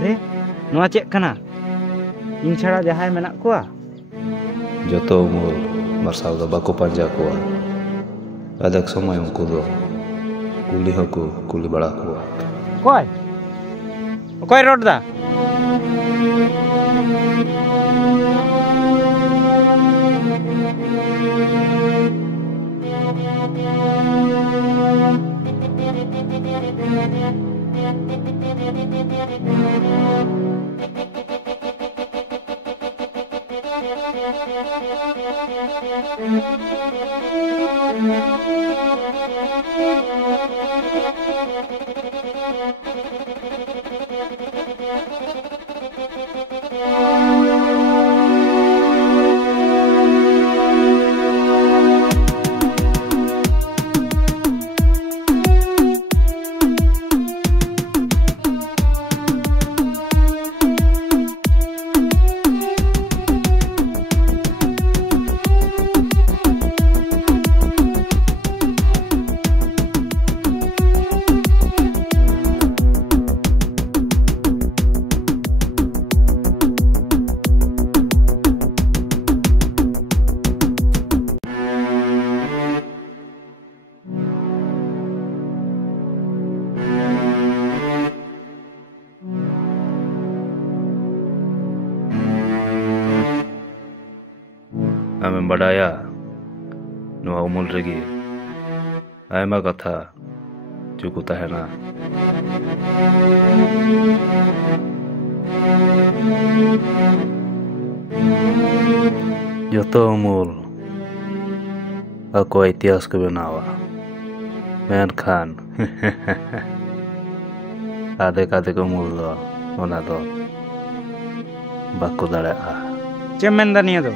अरे नोआ चेक कना इन छाड़ा जहाय मेना कोआ जोतो उमर मार्शल दो बाको पांजा कोआ आदक समय उनको दो कुली हको कुली बड़ा कोआ कोई रोड दा आमें बड़ाया नुआ उमुल रेगी आयमा कथा चुकु तहना जोतो उमुल ako इतिहास को बनावा मेनखान आधे को उमुल दो ओना दो बाको दाड़ेआ चे मेंदा निया दो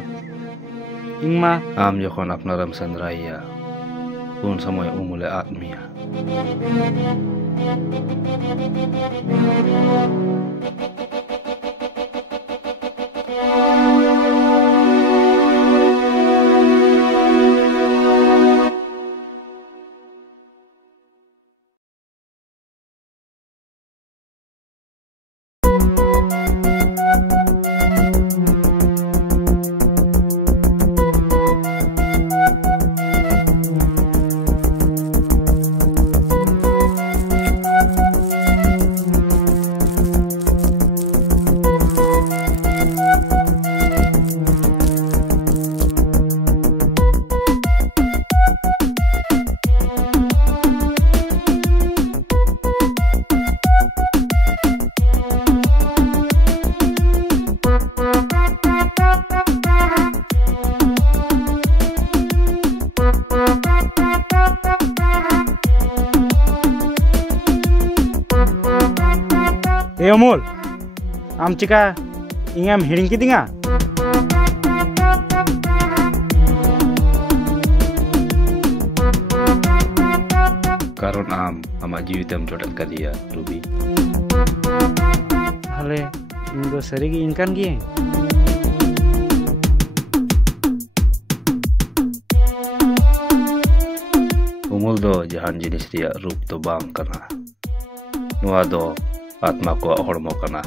इंगमा आम जखन अपनाराम सेंद्राइया उन समय उमुले आत्मिया ए अमोल आम चिका इंगाम हिड़िंग किदिंगा कारण आम आमा जीवितम जोड़ल कदिया रूबी हले इन दो सरीगी इनकान गिए उमुल दो जहान जिनिस रिया रूप तो बांग कना नुआ दो आत्मा को हड़मो कना